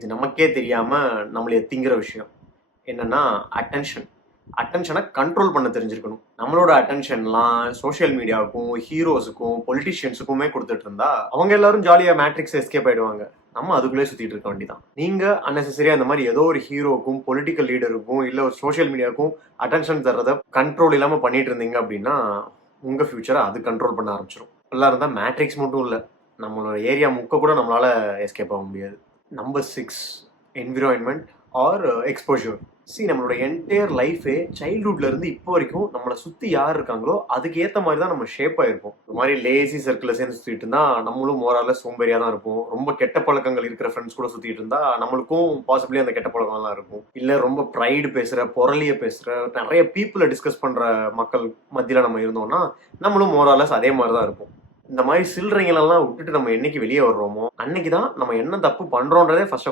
இது நமக்கே தெரியாம நம்மளை திங்கிற விஷயம் என்னன்னா அட்டென்ஷனை கண்ட்ரோல் பண்ண தெரிஞ்சிருக்கணும். நம்மளோட அட்டென்ஷன்லாம் சோஷியல் மீடியாவுக்கும் ஹீரோஸுக்கும் பொலிட்டிஷியன்ஸுக்குமே கொடுத்துட்டு இருந்தா அவங்க எல்லாரும் ஜாலியா மேட்ரிக்ஸ் எஸ்கேப் ஆயிடுவாங்க. நம்ம அதுக்குள்ளே சுத்திட்டு இருக்க வேண்டியதான். நீங்க அன்னெசரியா இந்த மாதிரி ஏதோ ஒரு ஹீரோக்கும் பொலிட்டிக்கல் லீடருக்கும் இல்ல ஒரு சோஷியல் மீடியாவுக்கும் அட்டென்ஷன் தர்றத கண்ட்ரோல் இல்லாம பண்ணிட்டு இருந்தீங்க அப்படின்னா உங்க ஃபியூச்சரை அது கண்ட்ரோல் பண்ண ஆரம்பிச்சிடும். எல்லாம் இருந்தா மேட்ரிக்ஸ் மட்டும் இல்ல, நம்மளோட ஏரியா முக்க கூட நம்மளால எஸ்கேப் ஆக முடியாது. Number 6, environment R exposure. நம்மளோட என்டையர் லைஃபே சைல்ட்ஹுட்ல இருந்து இப்போ வரைக்கும் நம்மளை சுத்தி யார் இருக்காங்களோ அதுக்கு ஏற்ற மாதிரி தான் நம்ம ஷேப் ஆயிருப்போம். இந்த மாதிரி லேசி சர்க்கிள் சேர்ந்து சுத்திட்டு இருந்தா நம்மளும் மோரால சோம்பேறியா தான் இருப்போம். ரொம்ப கெட்ட பழக்கங்கள் இருக்கிற ஃப்ரெண்ட்ஸ் கூட சுத்திட்டு இருந்தா நம்மளுக்கும் பாசிபிளி அந்த கெட்ட பழக்கம்லாம் இருக்கும். இல்ல ரொம்ப ப்ரைடு பேசுற, பொருளிய பேசுற, நிறைய பீப்புளை டிஸ்கஸ் பண்ற மக்கள் மத்தியில நம்ம இருந்தோம்னா நம்மளும் மோராலஸ் அதே மாதிரி தான் இருப்போம். இந்த மாதிரி சில்லறைங்களெல்லாம் விட்டுட்டு நம்ம என்னைக்கு வெளியே வர்றோமோ அன்னைக்கு தான் நம்ம என்ன தப்பு பண்றோன்றதே ஃபர்ஸ்ட்